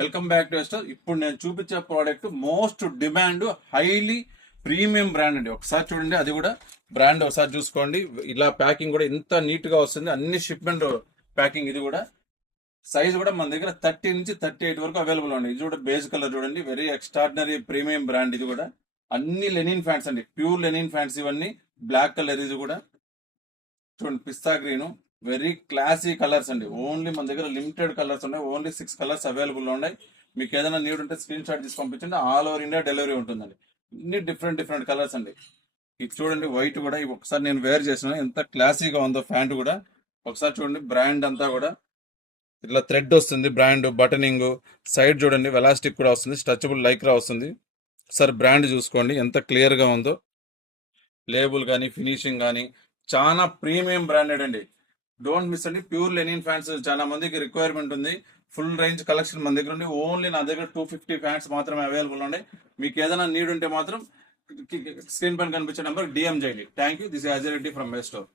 Welcome back to star. ఇప్పుడు నేను చూపించే product most demand, highly premium brand అండి. ఒకసారి చూడండి, అది కూడా బ్రాండ్ ఒకసారి చూసుకోండి. ఇలా ప్యాకింగ్ కూడా ఎంత నీట్ గా వస్తుంది, అన్ని షిప్మెంట్ ప్యాకింగ్. ఇది కూడా సైజ్ కూడా మన దగ్గర 30 నుంచి 38 వరకు అవైలబుల్ ఉంది. ఇది కూడా బేస్ కలర్ చూడండి, వెరీ ఎక్స్ట్రాడినరీ ప్రీమియం బ్రాండ్. ఇది కూడా అన్ని లెనిన్ ఫ్యాన్స్ అండి, ప్యూర్ లెనిన్ ఫ్యాన్స్ ఇవన్నీ. బ్లాక్ కలర్ ఇది కూడా చూడండి, పిస్తా గ్రీన్, వెరీ క్లాసీ కలర్స్ అండి. ఓన్లీ మన దగ్గర లిమిటెడ్ కలర్స్ ఉన్నాయి, ఓన్లీ 6 కలర్స్ అవైలబుల్ ఉన్నాయి. మీకు ఏదైనా నీడ్ ఉంటే స్క్రీన్ షాట్ తీసి పంపించండి, ఆల్ ఓవర్ ఇండియా డెలివరీ ఉంటుందండి. ఇన్ని డిఫరెంట్ కలర్స్ అండి. ఇది చూడండి, వైట్ కూడా. ఇవి ఒకసారి నేను వేర్ చేసిన ఎంత క్లాసీగా ఉందో ప్యాంట్ కూడా. ఒకసారి చూడండి, బ్రాండ్ అంతా కూడా ఇట్లా థ్రెడ్ వస్తుంది, బ్రాండ్ బటనింగ్. సైడ్ చూడండి, వెలాస్టిక్ కూడా వస్తుంది, స్ట్రెచబుల్ లైక్రా వస్తుంది. ఒకసారి బ్రాండ్ చూసుకోండి ఎంత క్లియర్ గా ఉందో. లేబుల్ కానీ ఫినిషింగ్ కానీ చాలా ప్రీమియం బ్రాండెడ్ అండి. డోంట్ మిస్ అండి. ప్యూర్ లెనిన్ ఫ్యాన్స్ చాలా మందికి రిక్వైర్మెంట్ ఉంది. ఫుల్ రేంజ్ కలెక్షన్ మన దగ్గర ఉంది. ఓన్లీ నా దగ్గర 250 ఫ్యాన్స్ మాత్రమే అవైలబుల్ ఉన్నాయి. మీకు ఏదైనా నీడ్ ఉంటే మాత్రం స్క్రీన్ పైన కనిపించే నెంబర్ డిఎం చేయండి. Thank you. This Ajay Reddy from my store.